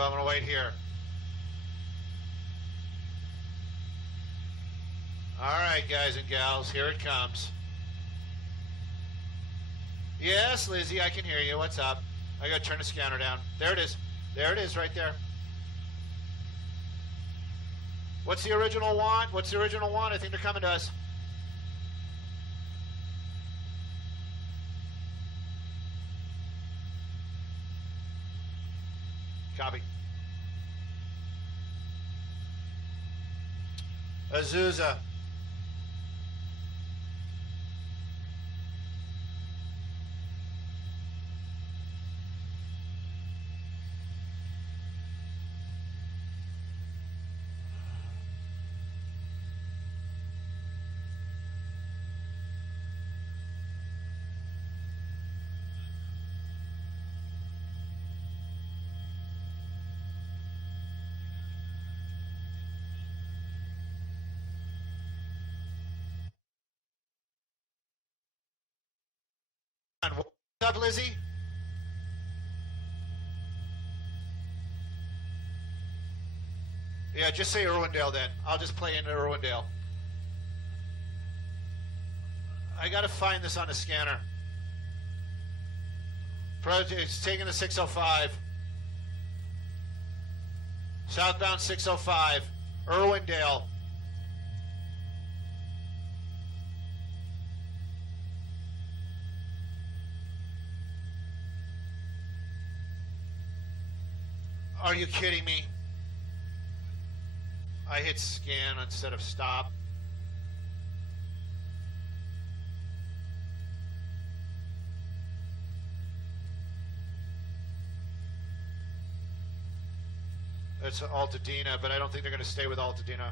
So I'm going to wait here. All right, guys and gals, here it comes. Yes, Lizzie, I can hear you. What's up? I got to turn the scanner down. There it is. There it is right there. What's the original want? What's the original want? I think they're coming to us. Copy. Azusa. What's up, Lizzie? Yeah, just say Irwindale then. I'll just play in Irwindale. I gotta find this on the scanner. It's taking the 605. Southbound 605. Irwindale. Are you kidding me? I hit scan instead of stop. It's Altadena, but I don't think they're going to stay with Altadena.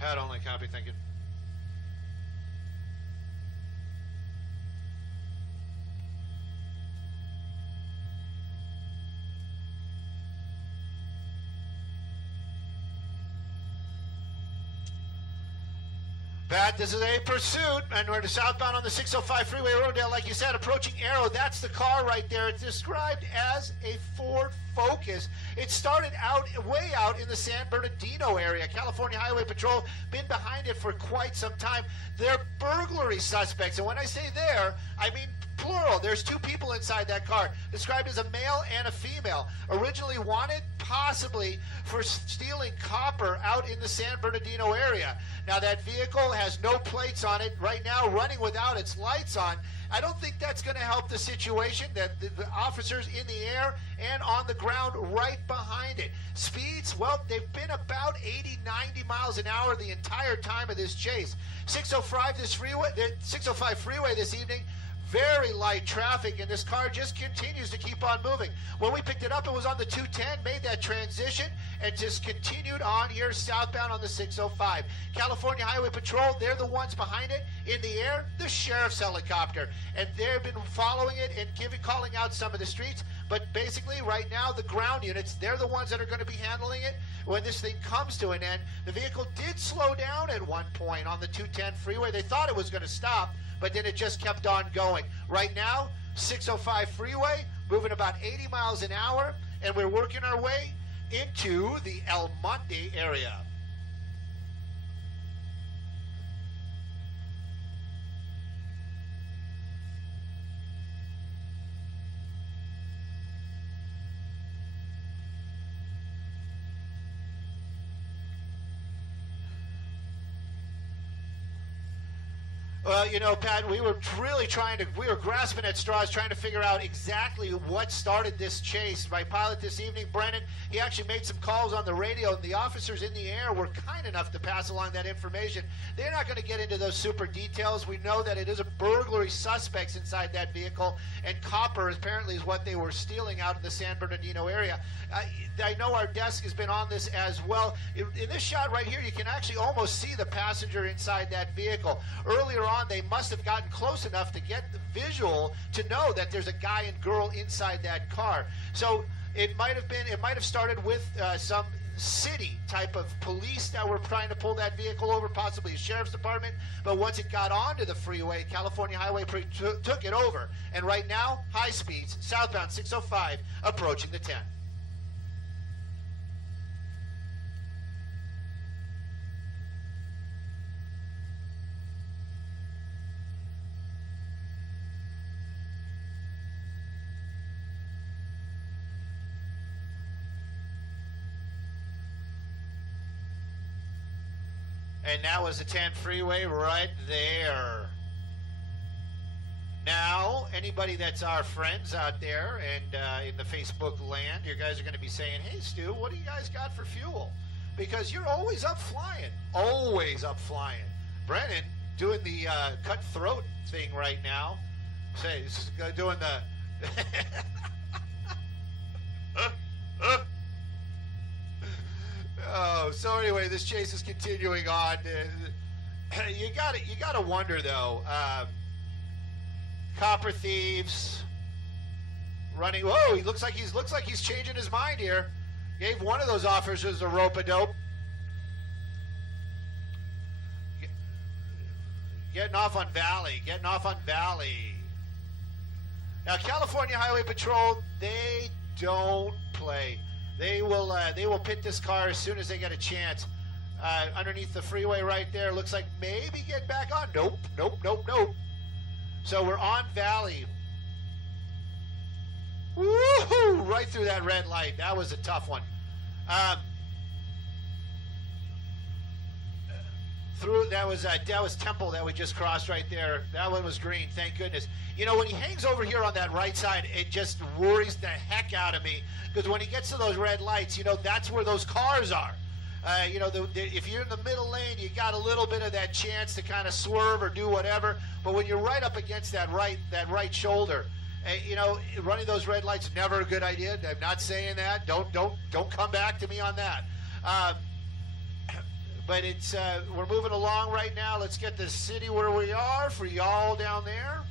Pad only, copy, thank you. Pat, this is a pursuit, and we're southbound on the 605 freeway, Rodale, like you said, approaching Arrow. That's the car right there. It's described as a Ford Focus. It started out, way out in the San Bernardino area. California Highway Patrol been behind it for quite some time. They're burglary suspects, and when I say there, I mean plural. There's two people inside that car, described as a male and a female. Originally wanted, possibly, for stealing copper out in the San Bernardino area. Now, that vehicle has no plates on it right now, running without its lights on. I don't think that's going to help the situation. That the officers in the air and on the ground right behind it. Speeds, well, they've been about 80, 90 miles an hour the entire time of this chase. 605 freeway this evening. Very light traffic, and this car just continues to keep on moving. When we picked it up, it was on the 210, made that transition, and just continued on here southbound on the 605. California Highway Patrol, they're the ones behind it. In the air, the sheriff's helicopter. And they've been following it and calling out some of the streets. But basically, right now, the ground units, they're the ones that are going to be handling it when this thing comes to an end. The vehicle did slow down at one point on the 210 freeway. They thought it was going to stop, but then it just kept on going. Right now, 605 freeway, moving about 80 miles an hour, and we're working our way into the El Monte area. Well, you know, Pat, we were grasping at straws trying to figure out exactly what started this chase. My pilot this evening, Brennan, he actually made some calls on the radio, and the officers in the air were kind enough to pass along that information. They're not going to get into those super details. We know that it is a burglary suspects inside that vehicle, and copper apparently is what they were stealing out of the San Bernardino area. I know our desk has been on this as well. In this shot right here, you can actually almost see the passenger inside that vehicle. Earlier on, they must have gotten close enough to get the visual to know that there's a guy and girl inside that car. So it might have started with some city type of police that were trying to pull that vehicle over, possibly a sheriff's department. But once it got onto the freeway, California Highway took it over. And right now, high speeds, southbound 605, approaching the 10. And that was the 10 freeway right there. Now, anybody that's our friends out there and in the Facebook land, you guys are going to be saying, hey, Stu, what do you guys got for fuel? Because you're always up flying. Always up flying. Brennan doing the cutthroat thing right now. Say, doing the... Oh, so anyway, this chase is continuing on. You gotta wonder though. Copper thieves running. Whoa, he looks like he's changing his mind here. Gave one of those officers a rope a dope. Getting off on Valley. Now, California Highway Patrol, they don't play. They will pit this car as soon as they get a chance. Underneath the freeway right there, looks like maybe get back on. Nope. So we're on Valley. Woohoo! Right through that red light. That was a tough one. That was Temple that we just crossed right there. That one was green, thank goodness. You know, when he hangs over here on that right side, it just worries the heck out of me, because when he gets to those red lights, you know, that's where those cars are. You know, if you're in the middle lane, you got a little bit of that chance to kind of swerve or do whatever. But when you're right up against that right shoulder, you know, running those red lights, never a good idea. I'm not saying that. Don't come back to me on that. But it's we're moving along right now. Let's get the city where we are for y'all down there.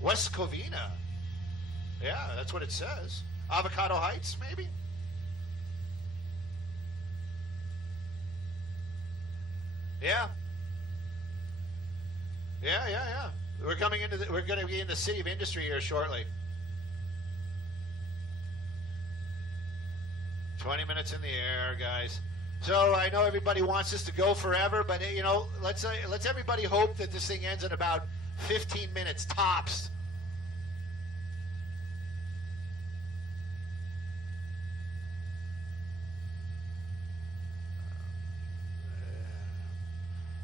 West Covina. Yeah, that's what it says. Avocado Heights, maybe? Yeah. We're going to be in the city of industry here shortly. 20 minutes in the air, guys. So I know everybody wants this to go forever, but you know, let's everybody hope that this thing ends in about 15 minutes tops.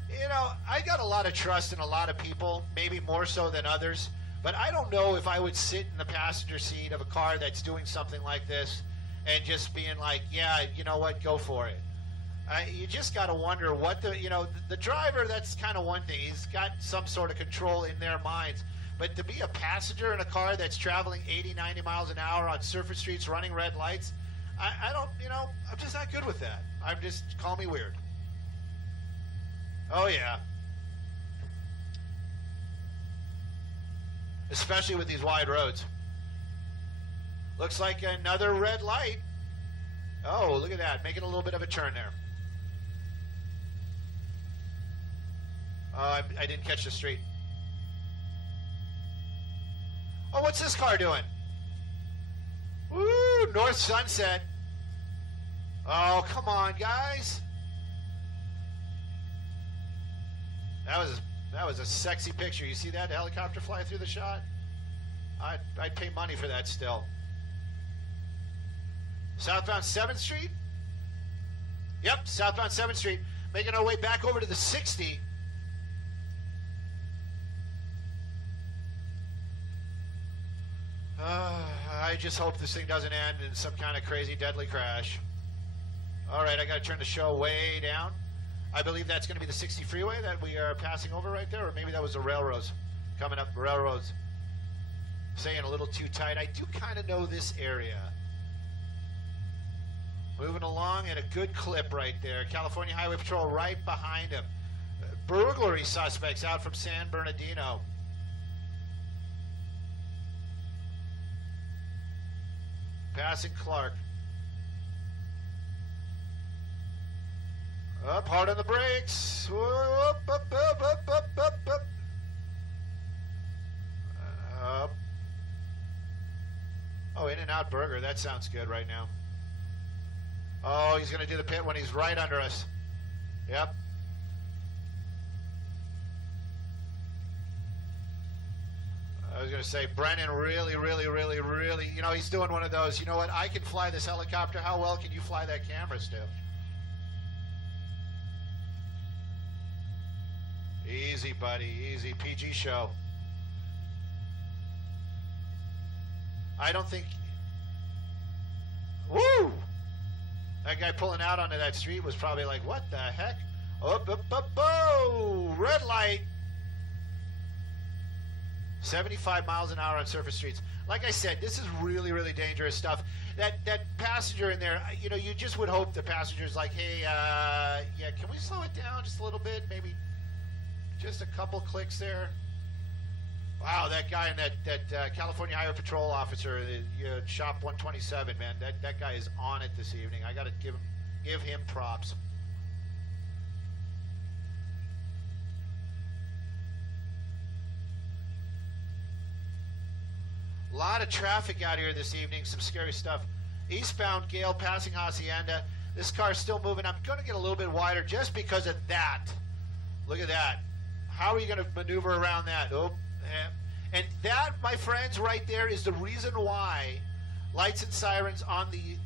You know, I got a lot of trust in a lot of people, maybe more so than others, but I don't know if I would sit in the passenger seat of a car that's doing something like this and just being like, yeah, you know what, go for it. You just got to wonder what the driver, that's kind of one thing. He's got some sort of control in their minds. But to be a passenger in a car that's traveling 80, 90 miles an hour on surface streets running red lights, I don't, I'm just not good with that. Call me weird. Oh, yeah. Especially with these wide roads. Looks like another red light. Oh, look at that. Making a little bit of a turn there. I didn't catch the street. Oh, what's this car doing? Woo, North Sunset. Oh, come on, guys. That was a sexy picture. You see that helicopter fly through the shot? I'd pay money for that still. Southbound 7th Street? Yep, southbound 7th Street. Making our way back over to the 60. I just hope this thing doesn't end in some kind of crazy deadly crash. All right, I got to turn the show way down. I believe that's going to be the 60 freeway that we are passing over right there, or maybe that was the railroads. Coming up, railroads. Saying a little too tight. I do kind of know this area. Moving along at a good clip right there. California Highway Patrol right behind him. Burglary suspects out from San Bernardino. Passing Clark. Up, hard on the brakes. Whoop, up, up, up, up, up, up. Up. Oh, In-N-Out Burger. That sounds good right now. Oh, he's going to do the pit when he's right under us. Yep. I was going to say, Brennan really, you know, he's doing one of those, you know what, I can fly this helicopter. How well can you fly that camera, Stu? Easy, buddy, easy. PG show. I don't think... Woo! That guy pulling out onto that street was probably like, what the heck? Up, up, up, oh! Red light! 75 miles an hour on surface streets. Like I said, this is really, dangerous stuff. That passenger in there, you know, you just would hope the passenger's like, hey, yeah, can we slow it down just a little bit? Maybe just a couple clicks there. Wow, that guy in that California Highway Patrol officer, Shop 127, man, that guy is on it this evening. I got to give him props. A lot of traffic out here this evening, some scary stuff. Eastbound Gale passing Hacienda. This car is still moving. I'm going to get a little bit wider just because of that. Look at that. How are you going to maneuver around that? Oh, and that, my friends, right there is the reason why lights and sirens on the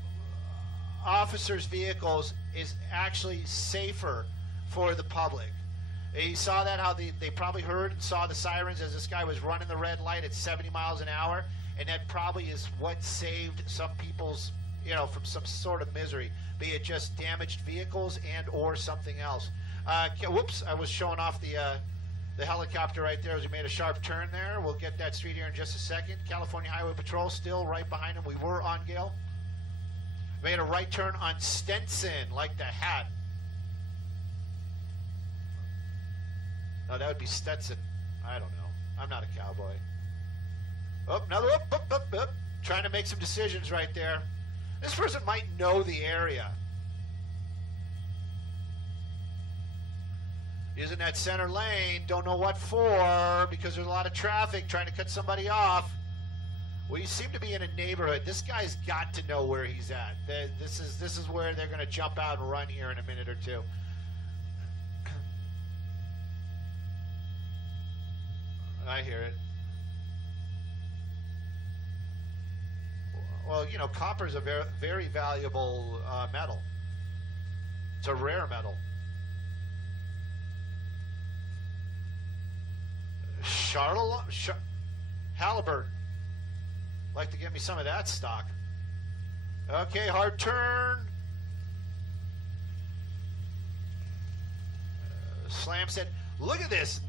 officers' vehicles is actually safer for the public. You saw that, how they probably heard and saw the sirens as this guy was running the red light at 70 miles an hour, and that probably is what saved some people's, you know, from some sort of misery, be it just damaged vehicles and or something else. Whoops, I was showing off the helicopter right there as we made a sharp turn there. We'll get that street here in just a second. California Highway Patrol still right behind him. We were on Gale. Made a right turn on Stenson, like the hat. No, that would be Stetson. I don't know. I'm not a cowboy. Oh, another up. Trying to make some decisions right there. This person might know the area. Using that center lane, don't know what for, because there's a lot of traffic trying to cut somebody off. We seem to be in a neighborhood. This guy's got to know where he's at. This is where they're going to jump out and run here in a minute or two. I hear it. Well, you know, copper is a very, very valuable metal. It's a rare metal. Halliburton. Like to give me some of that stock. Okay, hard turn. Slam said, look at this.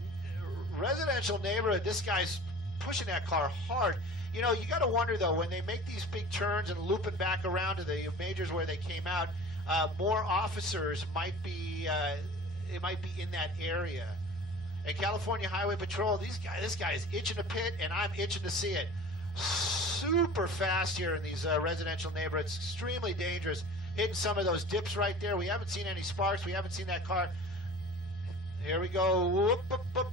Residential neighborhood, this guy's pushing that car hard. You know, you got to wonder, though, when they make these big turns and looping back around to the majors where they came out, more officers might be, it might be in that area. And California Highway Patrol, this guy is itching to pit, and I'm itching to see it. Super fast here in these residential neighborhoods, extremely dangerous. Hitting some of those dips right there. We haven't seen any sparks. We haven't seen that car. Here we go. Whoop, whoop, whoop.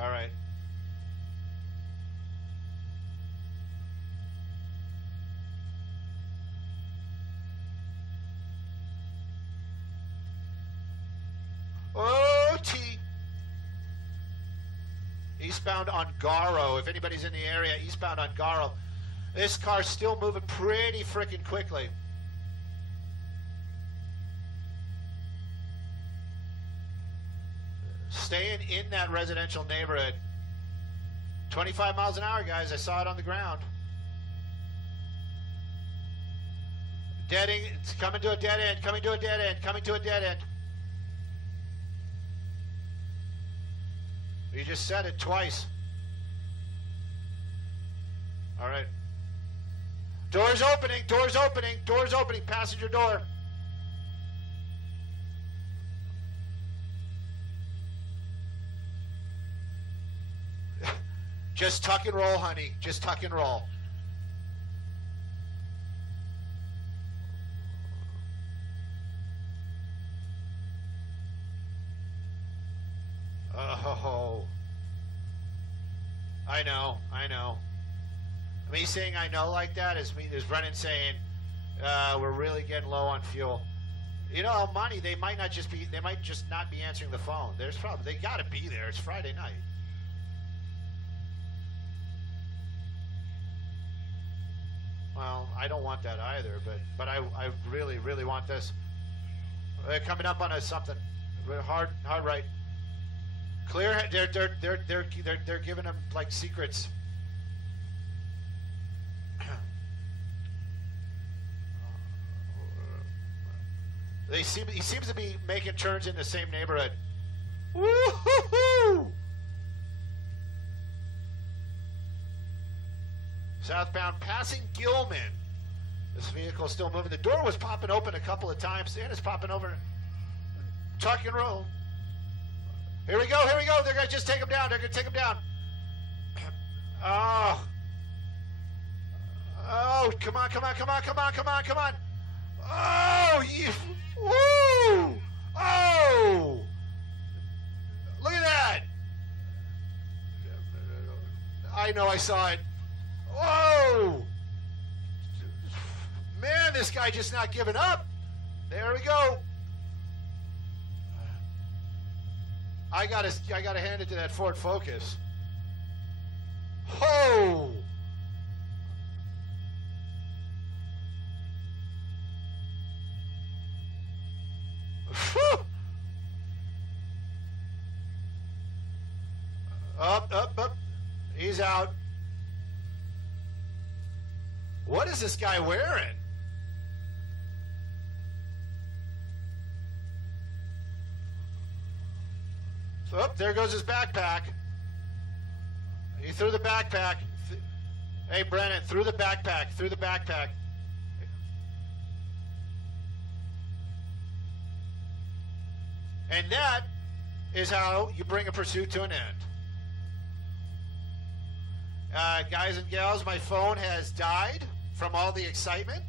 All right. OT. Eastbound on Garo. If anybody's in the area, eastbound on Garo. This car's still moving pretty freaking quickly. staying in that residential neighborhood. 25 miles an hour, guys. I saw it on the ground. Deading, it's coming to a dead end, coming to a dead end, coming to a dead end. You just said it twice. All right. Doors opening, doors opening, doors opening, passenger door. Just tuck and roll, honey. Just tuck and roll. Oh, I know, I know. Me saying I know like that is Brennan saying we're really getting low on fuel. You know, money. They might just not be answering the phone. There's probably they got to be there. It's Friday night. Well, I don't want that either, but I really want this. They're coming up on us something hard right. Clear. They're giving them like secrets. He seems to be making turns in the same neighborhood. Woo-hoo-hoo! Southbound passing Gilman. This vehicle is still moving. The door was popping open a couple of times, and it's popping over. Tuck and roll. Here we go, here we go. They're going to just take him down. They're going to take him down. Oh. Oh, come on, come on, come on, come on, come on, come on. Oh, you. Woo! Oh! Look at that! I know I saw it. Whoa! Man, this guy just not giving up. There we go. I gotta hand it to that Ford Focus. Oh! Whew. Up. He's out. What is this guy wearing? Oh, there goes his backpack. He threw the backpack. Hey, Brennan, threw the backpack. Threw the backpack. And that is how you bring a pursuit to an end. Guys and gals, my phone has died from all the excitement.